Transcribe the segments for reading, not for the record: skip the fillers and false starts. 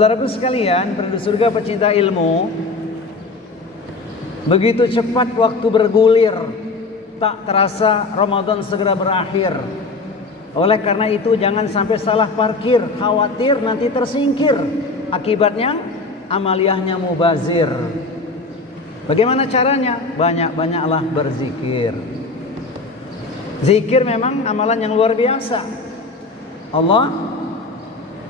Saudaraku sekalian, penduduk surga pecinta ilmu, begitu cepat waktu bergulir, tak terasa Ramadan segera berakhir. Oleh karena itu jangan sampai salah parkir, khawatir nanti tersingkir. Akibatnya amaliyahnya mubazir. Bagaimana caranya? Banyak-banyaklah berzikir. Zikir memang amalan yang luar biasa. Allah,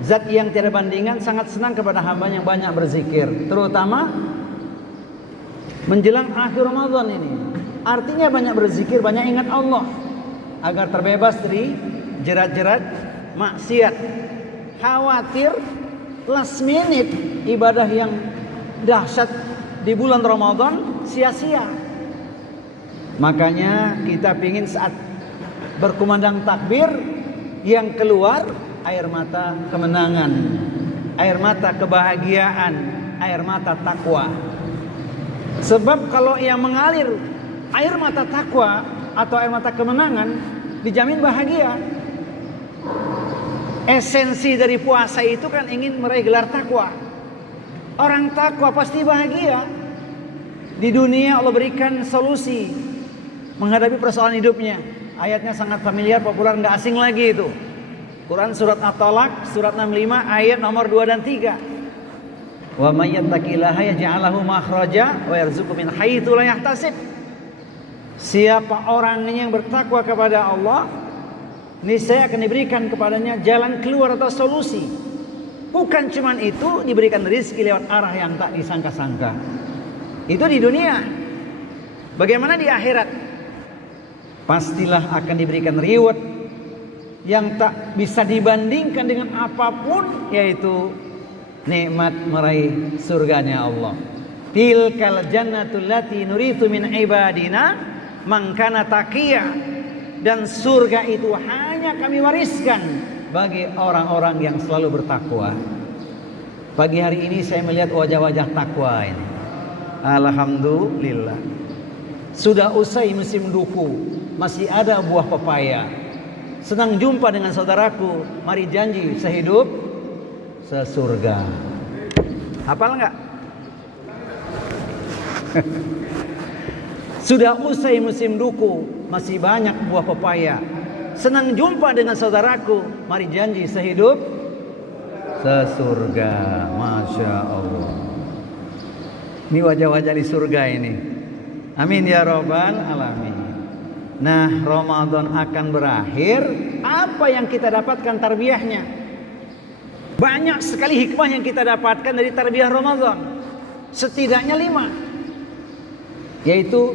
zat yang tiada bandingan, sangat senang kepada hamba yang banyak berzikir, terutama menjelang akhir Ramadan ini. Artinya banyak berzikir, banyak ingat Allah agar terbebas dari jerat-jerat maksiat. Khawatir last minute ibadah yang dahsyat di bulan Ramadan sia-sia. Makanya kita pingin saat berkumandang takbir yang keluar air mata kemenangan, air mata kebahagiaan, air mata takwa. Sebab kalau yang mengalir air mata takwa atau air mata kemenangan, dijamin bahagia. Esensi dari puasa itu kan ingin meraih gelar takwa. Orang takwa pasti bahagia. Di dunia Allah berikan solusi menghadapi persoalan hidupnya. Ayatnya sangat familiar, populer, nggak asing lagi itu. Quran surat At-Talaq surat 65 ayat nomor 2 dan 3. Wa may yattaqillaha yaj'al lahu makhraja wa yarzuqhu min haitsu la yahtasib. Siapa orang yang bertakwa kepada Allah, niscaya akan diberikan kepadanya jalan keluar atau solusi. Bukan cuman itu, diberikan rezeki lewat arah yang tak disangka-sangka. Itu di dunia. Bagaimana di akhirat? Pastilah akan diberikan reward yang tak bisa dibandingkan dengan apapun, yaitu nikmat meraih surganya Allah. Tilkal jannatul lati nuritu min ibadina man kana taqiyya. Dan surga itu hanya kami wariskan bagi orang-orang yang selalu bertakwa. Pagi hari ini saya melihat wajah-wajah takwa ini. Alhamdulillah. Sudah usai musim duku, masih ada buah pepaya. Senang jumpa dengan saudaraku. Mari janji sehidup sesurga. Hafal enggak? Sudah usai musim duku, masih banyak buah pepaya. Senang jumpa dengan saudaraku. Mari janji sehidup sesurga. Masya Allah. Ini wajah-wajah di surga ini. Amin ya rabbal alamin. Nah, Ramadan akan berakhir. Apa yang kita dapatkan tarbiyahnya? Banyak sekali hikmah yang kita dapatkan dari tarbiyah Ramadan. Setidaknya 5. Yaitu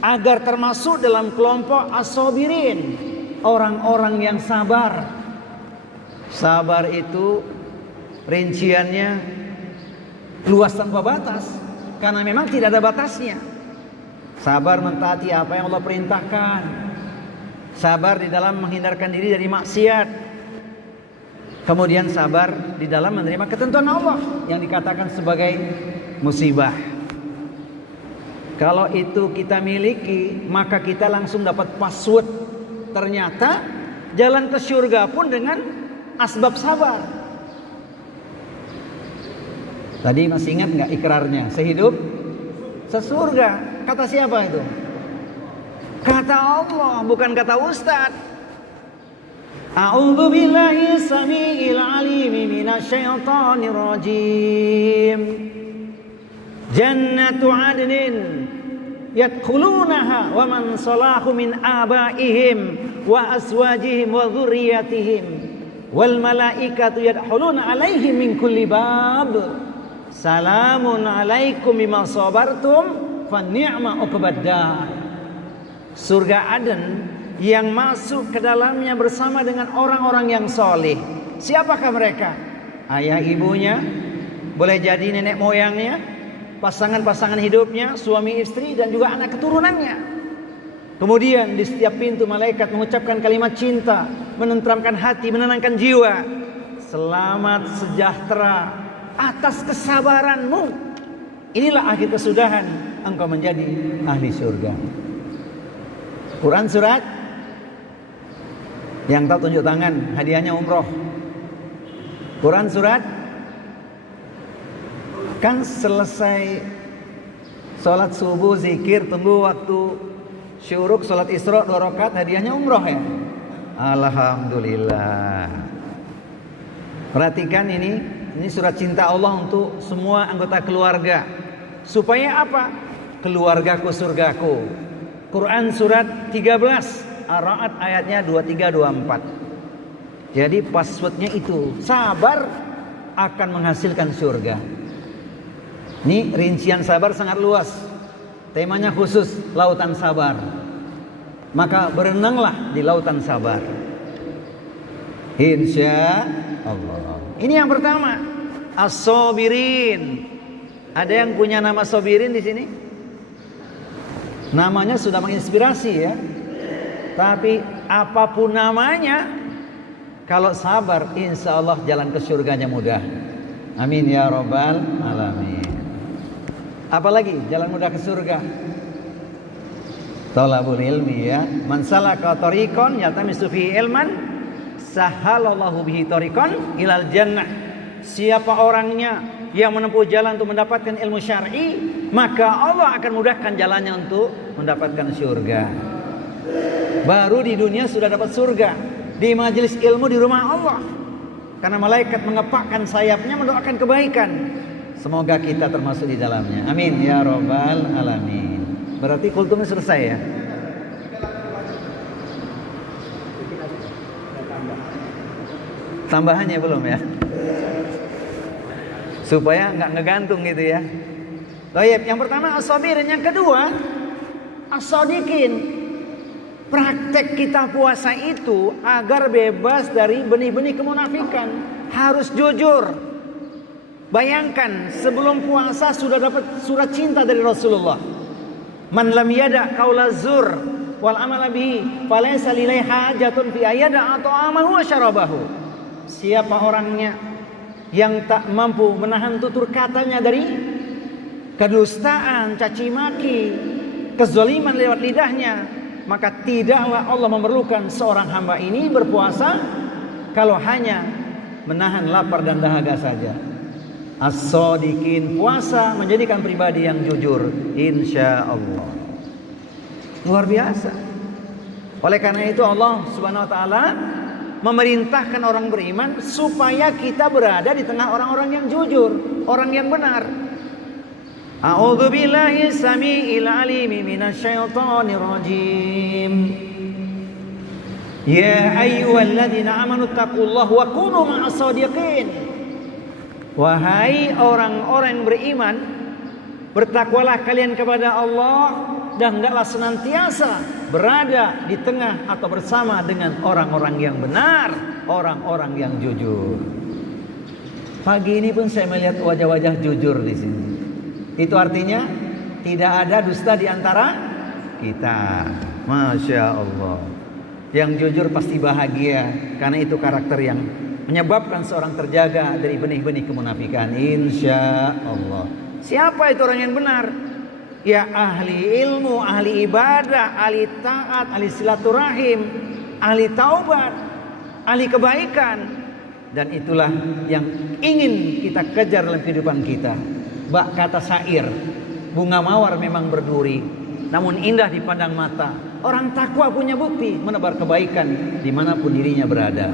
agar termasuk dalam kelompok as-sabirin, orang-orang yang sabar. Sabar itu rinciannya luas tanpa batas, karena memang tidak ada batasnya. Sabar mentaati apa yang Allah perintahkan. Sabar di dalam menghindarkan diri dari maksiat. Kemudian sabar di dalam menerima ketentuan Allah yang dikatakan sebagai musibah. Kalau itu kita miliki, maka kita langsung dapat password. Ternyata jalan ke surga pun dengan asbab sabar. Tadi masih ingat nggak ikrarnya? Sehidup sesurga. Kata siapa itu? Kata Allah, bukan kata Ustaz. A'udzu billahi samiil alim minasyaitonir rajim. Jannatu 'adnin yadkhulunaha wa man salahu min abaihim wa aswajihim wa dzurriyyatihim wal malaikatu yadkhuluna 'alaihim min kulli bab. Salamun 'alaikum bima sabartum fa ni'ma uqbaddar. Surga Aden yang masuk ke dalamnya bersama dengan orang-orang yang soleh. Siapakah mereka? Ayah ibunya, boleh jadi nenek moyangnya, pasangan-pasangan hidupnya, suami istri, dan juga anak keturunannya. Kemudian di setiap pintu malaikat mengucapkan kalimat cinta, menenteramkan hati, menenangkan jiwa. Selamat sejahtera atas kesabaranmu. Inilah akhir kesudahan, engkau menjadi ahli surga. Quran surat yang tahu tunjuk tangan, hadiahnya umroh. Quran surat Kan selesai sholat subuh, zikir, tunggu waktu syuruk, sholat isra 2 rakaat, hadiahnya umroh ya. Alhamdulillah. Perhatikan ini surat cinta Allah untuk semua anggota keluarga. Supaya apa? Keluargaku surgaku. Quran surat 13 Ar-Ra'd ayatnya 23-24. Jadi passwordnya itu, sabar akan menghasilkan surga. Ini rincian sabar sangat luas. Temanya khusus lautan sabar. Maka berenanglah di lautan sabar. Insya Allah. Ini yang pertama, as-sabirin. Ada yang punya nama sabirin di sini? Namanya sudah menginspirasi ya. Tapi apapun namanya, kalau sabar, insya Allah jalan ke surganya mudah. Amin ya rabbal alamin. Apalagi jalan mudah ke surga? Thalabul ilmi ya. Man salaka tariqan yaltamisu fihi ilman, sahalallahu bihi tariqan ilal jannah. Siapa orangnya yang menempuh jalan untuk mendapatkan ilmu syar'i, maka Allah akan mudahkan jalannya untuk mendapatkan surga. Baru di dunia sudah dapat surga, di majelis ilmu di rumah Allah. Karena malaikat mengepakkan sayapnya mendoakan kebaikan. Semoga kita termasuk di dalamnya. Amin ya rabbal alamin. Berarti kultumnya selesai ya. Tambahannya belum ya. Supaya nggak ngegantung gitu ya. Baik, yang pertama as-sabirin, yang kedua as-sadiqin. Praktek kita puasa itu agar bebas dari benih-benih kemunafikan, harus jujur. Bayangkan sebelum puasa sudah dapat surat cinta dari Rasulullah. Man lam yada qaula zur wal amala bihi falaysa lillahi hajatun fi ayada at'amahu wa syarabahu. Siapa orangnya yang tak mampu menahan tutur katanya dari kedustaan, caci maki, kezaliman lewat lidahnya, maka tidaklah Allah memerlukan seorang hamba ini berpuasa kalau hanya menahan lapar dan dahaga saja. As-sadiqin, puasa menjadikan pribadi yang jujur, insya Allah. Luar biasa. Oleh karena itu Allah Subhanahu wa taala memerintahkan orang beriman supaya kita berada di tengah orang-orang yang jujur, orang yang benar. A'udzu billahi samiil alim minasyaitonir rajim. Ya ayyuhalladzina amanu taqullaha wa kunu ma'as shadiqin. Wahai orang-orang beriman, bertakwalah kalian kepada Allah dan hendaklah senantiasa berada di tengah atau bersama dengan orang-orang yang benar, orang-orang yang jujur. Pagi ini pun saya melihat wajah-wajah jujur di sini. Itu artinya tidak ada dusta di antara kita. Masya Allah. Yang jujur pasti bahagia, karena itu karakter yang menyebabkan seorang terjaga dari benih-benih kemunafikan, insya Allah. Siapa itu orang yang benar? Ya ahli ilmu, ahli ibadah, ahli taat, ahli silaturahim, ahli taubat, ahli kebaikan. Dan itulah yang ingin kita kejar dalam kehidupan kita. Bak kata syair, bunga mawar memang berduri, namun indah dipandang mata. Orang takwa punya bukti menebar kebaikan dimanapun dirinya berada.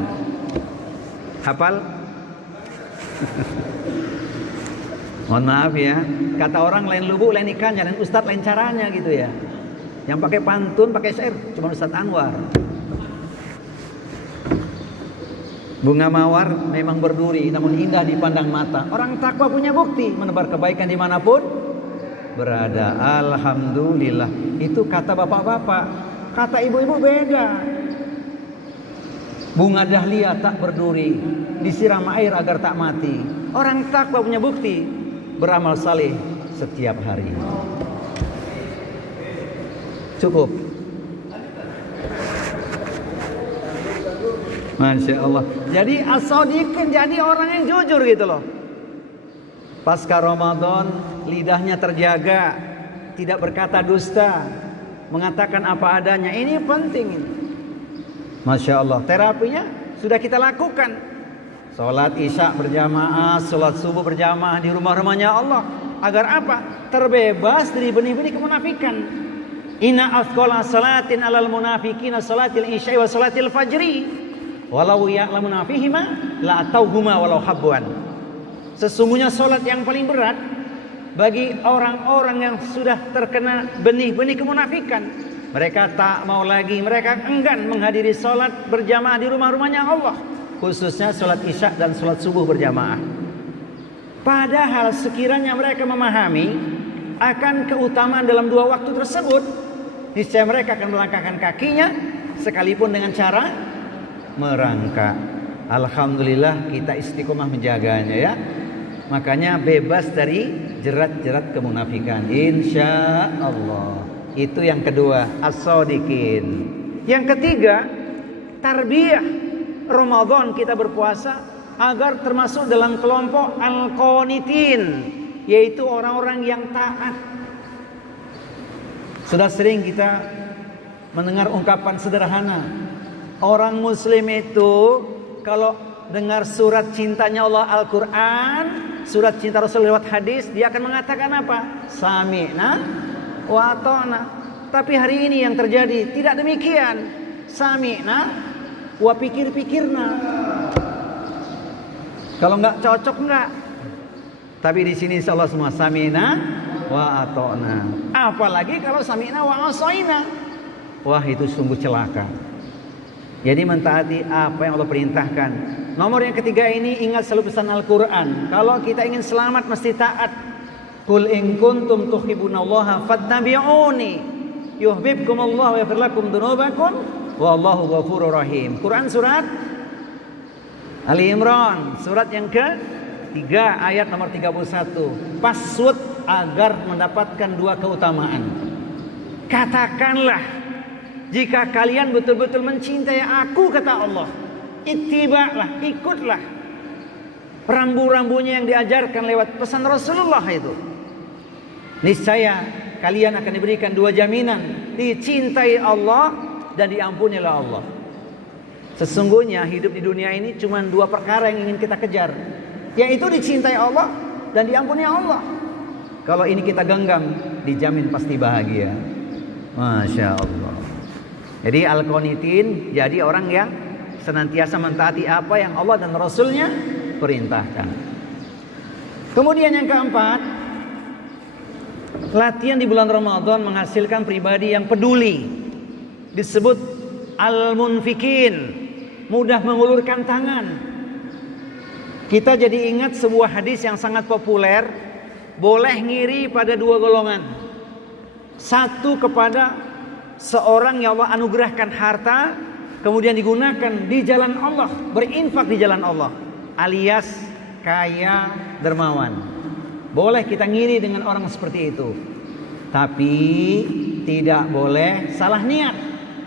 Hafal? Mohon maaf ya, kata orang lain lubuk, lain ikannya, lain ustadz, lain caranya gitu ya. Yang pakai pantun, pakai syair, cuma Ustadz Anwar. Bunga mawar memang berduri, namun indah dipandang mata. Orang takwa punya bukti menebar kebaikan dimanapun berada. Alhamdulillah. Itu kata bapak-bapak, kata ibu-ibu beda. Bunga dahlia tak berduri, disiram air agar tak mati. Orang takwa punya bukti, beramal saleh setiap hari. Cukup. Masya Allah. Jadi as-sadiqin, jadi orang yang jujur gitu loh. Pasca Ramadan lidahnya terjaga, tidak berkata dusta, mengatakan apa adanya. Ini penting. Masya Allah. Terapinya sudah kita lakukan. Salat isya berjamaah, salat subuh berjamaah di rumah-rumahnya Allah. Agar apa? Terbebas dari benih-benih kemunafikan. Inna afqala salatin alal munafiqina salatil isya wa salatil fajri. Walau ya'lamuna fihima la atauhuma walau habwan. Sesungguhnya salat yang paling berat bagi orang-orang yang sudah terkena benih-benih kemunafikan. Mereka tak mau lagi, mereka enggan menghadiri salat berjamaah di rumah-rumahnya Allah. Khususnya sholat isya dan sholat subuh berjamaah. Padahal sekiranya mereka memahami akan keutamaan dalam dua waktu tersebut, niscaya mereka akan melangkahkan kakinya sekalipun dengan cara merangkak. Alhamdulillah kita istiqomah menjaganya ya. Makanya bebas dari jerat-jerat kemunafikan insya Allah. Itu yang kedua, as-shadiqin. Yang ketiga, tarbiyah Ramadan kita berpuasa agar termasuk dalam kelompok al-qanitin, yaitu orang-orang yang taat. Sudah sering kita mendengar ungkapan sederhana, orang muslim itu kalau dengar surat cintanya Allah Al-Quran, surat cinta Rasul lewat hadis, dia akan mengatakan apa? Sami'na wa ata'na. Tapi hari ini yang terjadi tidak demikian. Sami'na wa pikir-pikirna. Kalau nggak cocok nggak. Tapi di sini insyaallah semua sami'na wa ata'na. Apalagi kalau sami'na wa asaina. Wah itu sungguh celaka. Jadi mentaati apa yang Allah perintahkan. Nomor yang ketiga ini ingat selalu pesan Al-Quran. Kalau kita ingin selamat mesti taat. Qul in kuntum tuhibbunallaha fattabi'uni yuhibbukumullahu wa yaghfir lakum dzunubakum wallahu ghafurur rahim. Quran surat Ali Imran, surat yang ke-3 ayat nomor 31. Password agar mendapatkan dua keutamaan. Katakanlah, jika kalian betul-betul mencintai aku, kata Allah, ittiba'lah, ikutlah rambu-rambunya yang diajarkan lewat pesan Rasulullah itu. Niscaya kalian akan diberikan dua jaminan, dicintai Allah dan diampuni oleh Allah. Sesungguhnya hidup di dunia ini cuma dua perkara yang ingin kita kejar, yaitu dicintai Allah dan diampuni Allah. Kalau ini kita genggam, dijamin pasti bahagia. Masya Allah. Jadi al-qanitin, jadi orang yang senantiasa mentaati apa yang Allah dan Rasulnya perintahkan. Kemudian yang keempat, latihan di bulan Ramadan menghasilkan pribadi yang peduli. Disebut al-munfikin, mudah mengulurkan tangan. Kita jadi ingat sebuah hadis yang sangat populer, boleh ngiri pada dua golongan. Satu kepada seorang yang Allah anugerahkan harta, kemudian digunakan di jalan Allah, berinfak di jalan Allah, alias kaya dermawan. Boleh kita ngiri dengan orang seperti itu, tapi tidak boleh salah niat,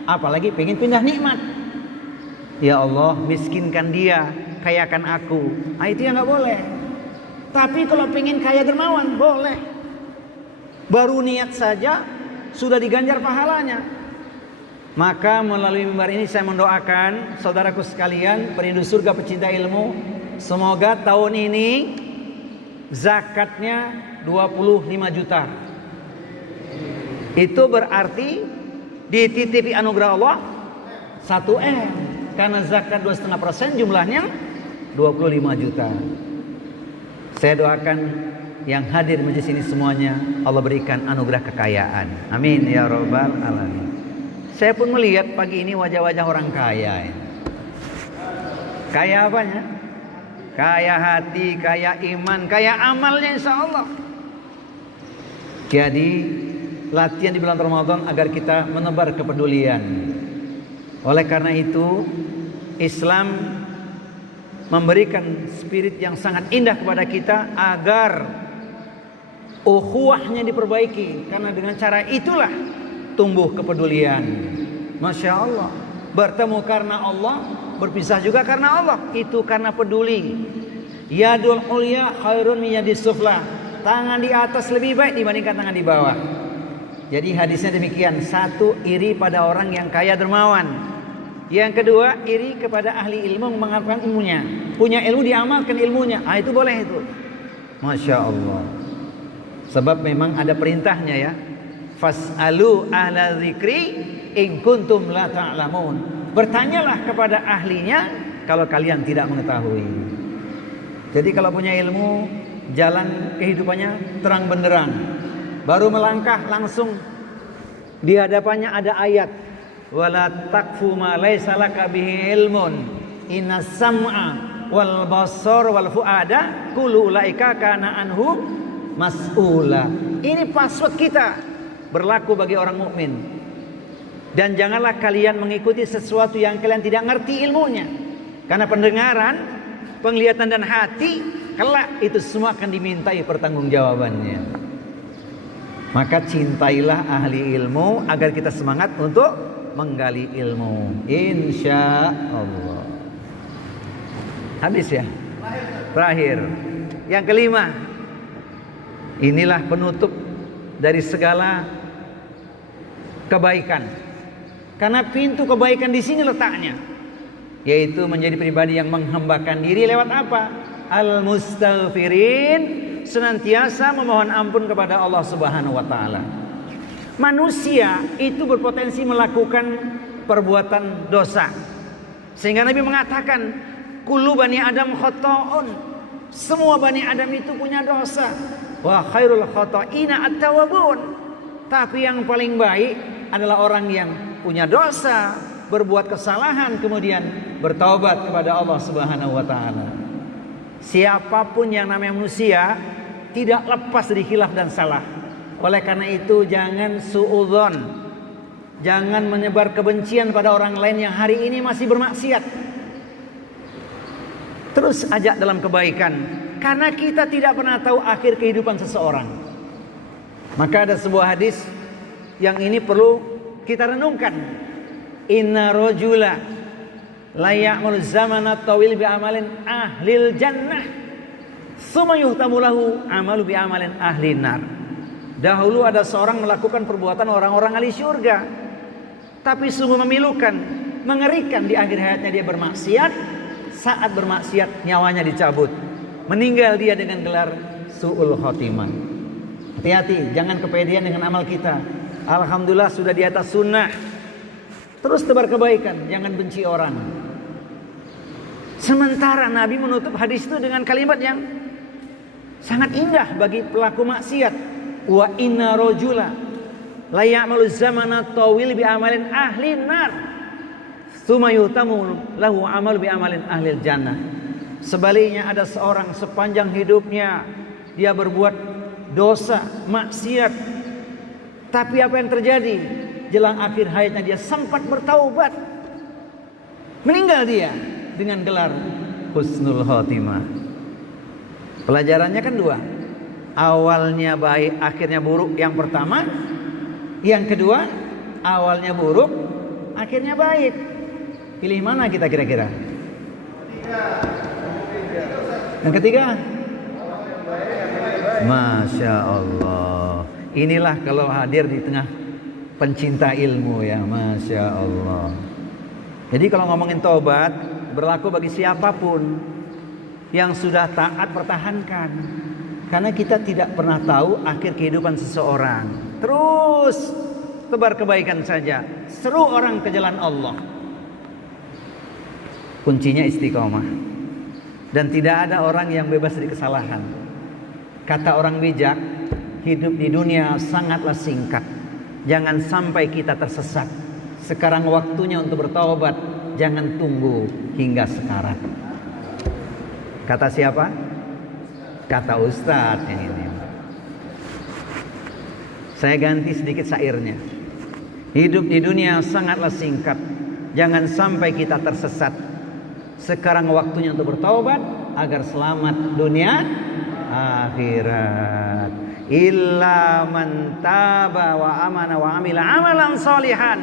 apalagi pengen pindah nikmat. Ya Allah, miskinkan dia, kayakan aku. Nah, itu yang nggak boleh. Tapi kalau pengen kaya dermawan, boleh. Baru niat saja sudah diganjar pahalanya. Maka melalui mimbar ini saya mendoakan saudaraku sekalian, perindu surga pecinta ilmu, semoga tahun ini zakatnya 25 juta. Itu berarti dititipi anugerah Allah 1M. Karena zakat 2,5% jumlahnya 25 juta. Saya doakan yang hadir majelis ini semuanya Allah berikan anugerah kekayaan. Amin ya rabbal alamin. Saya pun melihat pagi ini wajah-wajah orang kaya. Kaya apanya? Kaya hati, kaya iman, kaya amalnya insya Allah. Jadi latihan di bulan Ramadan agar kita menebar kepedulian. Oleh karena itu Islam memberikan spirit yang sangat indah kepada kita agar ukhuwahnya diperbaiki. Karena dengan cara itulah tumbuh kepedulian. Masya Allah. Bertemu karena Allah, berpisah juga karena Allah. Itu karena peduli. Yadul ulya khairun min yadis sufla. Tangan di atas lebih baik dibandingkan tangan di bawah. Jadi hadisnya demikian. Satu, iri pada orang yang kaya dermawan. Yang kedua, iri kepada ahli ilmu mengamalkan ilmunya. Punya ilmu diamalkan ilmunya. Itu boleh itu. Masya Allah. Sebab memang ada perintahnya ya. Fas'alu ahla dzikri in kuntum la ta'lamun. Bertanyalah kepada ahlinya kalau kalian tidak mengetahui. Jadi kalau punya ilmu, jalan kehidupannya terang benderang. Baru melangkah langsung di hadapannya ada ayat. Wala taqfu ma laysa laka bihi ilmun. Innas sam'a wal basar wal fuada kullu ulaika kana anhu mas'ula. Ini password kita berlaku bagi orang mukmin. Dan janganlah kalian mengikuti sesuatu yang kalian tidak ngerti ilmunya. Karena pendengaran, penglihatan dan hati kelak itu semua akan dimintai pertanggungjawabannya. Maka cintailah ahli ilmu agar kita semangat untuk menggali ilmu, insya Allah. Habis ya? Terakhir, yang kelima, inilah penutup dari segala kebaikan. Karena pintu kebaikan di sini letaknya, yaitu menjadi pribadi yang menghambakan diri lewat apa? Al-mustaghfirin, senantiasa memohon ampun kepada Allah Subhanahu wa taala. Manusia itu berpotensi melakukan perbuatan dosa. Sehingga Nabi mengatakan, kullu bani Adam khata'un. Semua bani Adam itu punya dosa. Wa khairul khata'ina at-tawwabun. Tapi yang paling baik adalah orang yang punya dosa, berbuat kesalahan kemudian bertaubat kepada Allah Subhanahu wa taala. Siapapun yang namanya manusia tidak lepas dari khilaf dan salah. Oleh karena itu jangan suudzon, jangan menyebar kebencian pada orang lain yang hari ini masih bermaksiat. Terus ajak dalam kebaikan, karena kita tidak pernah tahu akhir kehidupan seseorang. Maka ada sebuah hadis yang ini perlu kita renungkan. Inna rajula la ya'malu zamana tawil bi amalin ahlil jannah tsumma yuhtamu lahu amalu bi amalin ahlin nar. Dahulu ada seorang melakukan perbuatan orang-orang ahli syurga, tapi sungguh memilukan, mengerikan di akhir hayatnya dia bermaksiat. Saat bermaksiat nyawanya dicabut, meninggal dia dengan gelar su'ul khotimah. Hati-hati, jangan kepedean dengan amal kita. Alhamdulillah sudah di atas sunnah. Terus tebar kebaikan, jangan benci orang. Sementara Nabi menutup hadis itu dengan kalimat yang sangat indah bagi pelaku maksiat. Wa inna rajula la ya'malu zamana tawil bi amalin ahli nar tsumma yutamu lahu amal bi amalin ahli jannah. Sebaliknya ada seorang sepanjang hidupnya dia berbuat dosa, maksiat. Tapi apa yang terjadi? Jelang akhir hayatnya dia sempat bertaubat. Meninggal dia dengan gelar husnul khotimah. Pelajarannya kan dua. Awalnya baik, akhirnya buruk yang pertama. Yang kedua, awalnya buruk, akhirnya baik. Pilih mana kita kira-kira? Yang ketiga? Masya Allah. Inilah kalau hadir di tengah pencinta ilmu ya, Masya Allah. Jadi kalau ngomongin taubat, berlaku bagi siapapun yang sudah taat, pertahankan. Karena kita tidak pernah tahu akhir kehidupan seseorang. Terus tebar kebaikan saja, seru orang ke jalan Allah. Kuncinya istiqomah. Dan tidak ada orang yang bebas dari kesalahan. Kata orang bijak, hidup di dunia sangatlah singkat. Jangan sampai kita tersesat. Sekarang waktunya untuk bertaubat. Jangan tunggu hingga sekarang. Kata siapa? Kata Ustadz yang ini. Saya ganti sedikit syairnya. Hidup di dunia sangatlah singkat. Jangan sampai kita tersesat. Sekarang waktunya untuk bertaubat agar selamat dunia akhirat. Illa man taba wa amana wa amila amalan sholihan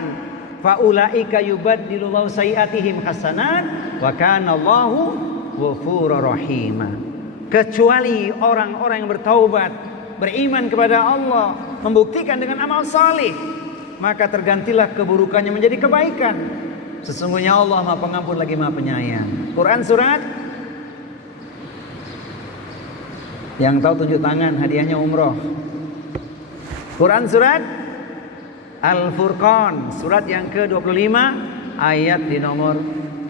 fa ulaika yubaddilullahu sayiatihim hasanat wa kana Allahu ghafurur rahim. Kecuali orang-orang yang bertaubat, beriman kepada Allah, membuktikan dengan amal saleh, maka tergantilah keburukannya menjadi kebaikan. Sesungguhnya Allah Maha Pengampun lagi Maha Penyayang. Quran surat, yang tahu tunjuk tangan, hadiahnya umroh. Quran surat Al-Furqan, surat yang ke-25, ayat di nomor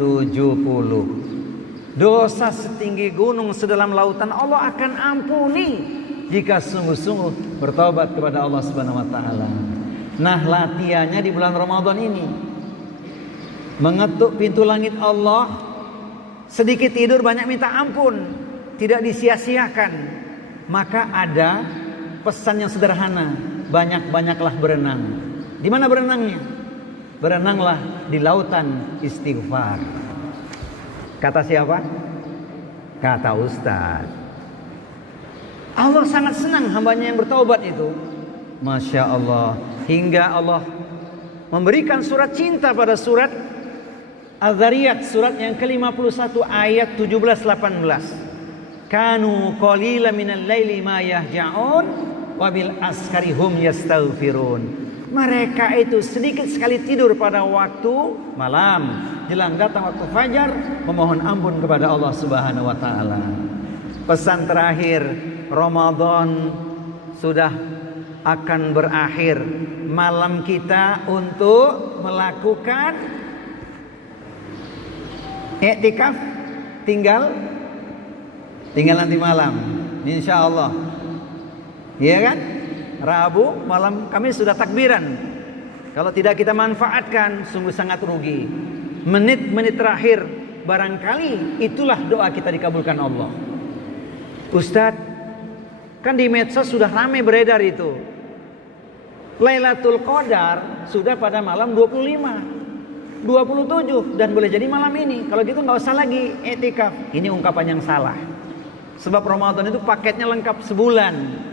70. Dosa setinggi gunung sedalam lautan Allah akan ampuni jika sungguh-sungguh bertobat kepada Allah Subhanahu wa taala. Nah, latihannya di bulan Ramadan ini, mengetuk pintu langit Allah, sedikit tidur banyak minta ampun, tidak disia-siakan. Maka ada pesan yang sederhana, banyak-banyaklah berenang. Di mana berenangnya? Berenanglah di lautan istighfar. Kata siapa? Kata Ustaz. Allah sangat senang hambanya yang bertaubat itu. Masya Allah. Hingga Allah memberikan surat cinta pada surat Al-Zariyat, surat yang ke-51 ayat 17-18. Kanu qalila minal laili ma yahja'un wa bil askari hum yastaghfirun. Mereka itu sedikit sekali tidur pada waktu malam, jelang datang waktu fajar, memohon ampun kepada Allah Subhanahu wa taala. Pesan terakhir, Ramadan sudah akan berakhir. Malam kita untuk melakukan i'tikaf tinggal nanti malam, insya Allah. Iya kan? Rabu malam kami sudah takbiran. Kalau tidak kita manfaatkan, sungguh sangat rugi. Menit-menit terakhir barangkali itulah doa kita dikabulkan Allah. Ustadz, kan di medsos sudah ramai beredar itu, Lailatul Qadar sudah pada malam 25, 27 dan boleh jadi malam ini. Kalau gitu nggak usah lagi i'tikaf. Ini ungkapan yang salah. Sebab Ramadan itu paketnya lengkap sebulan.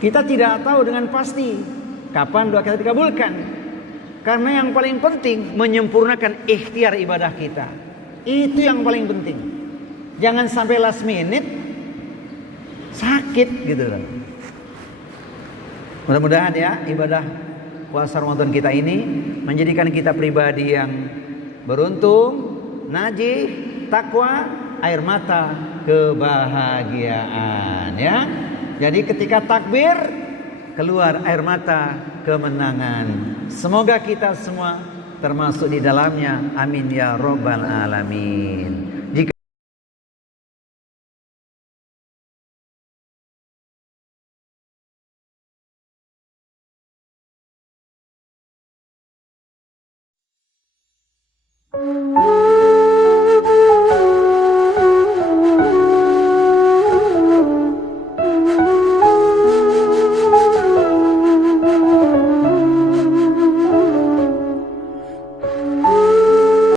Kita tidak tahu dengan pasti kapan doa kita dikabulkan. Karena yang paling penting menyempurnakan ikhtiar ibadah kita. Itu yang paling penting. Jangan sampai last minute sakit gitu kan. Mudah-mudahan ya ibadah puasa Ramadan kita ini menjadikan kita pribadi yang beruntung, najih, takwa, air mata, kebahagiaan ya. Jadi ketika takbir keluar air mata kemenangan. Semoga kita semua termasuk di dalamnya. Amin ya rabbal alamin.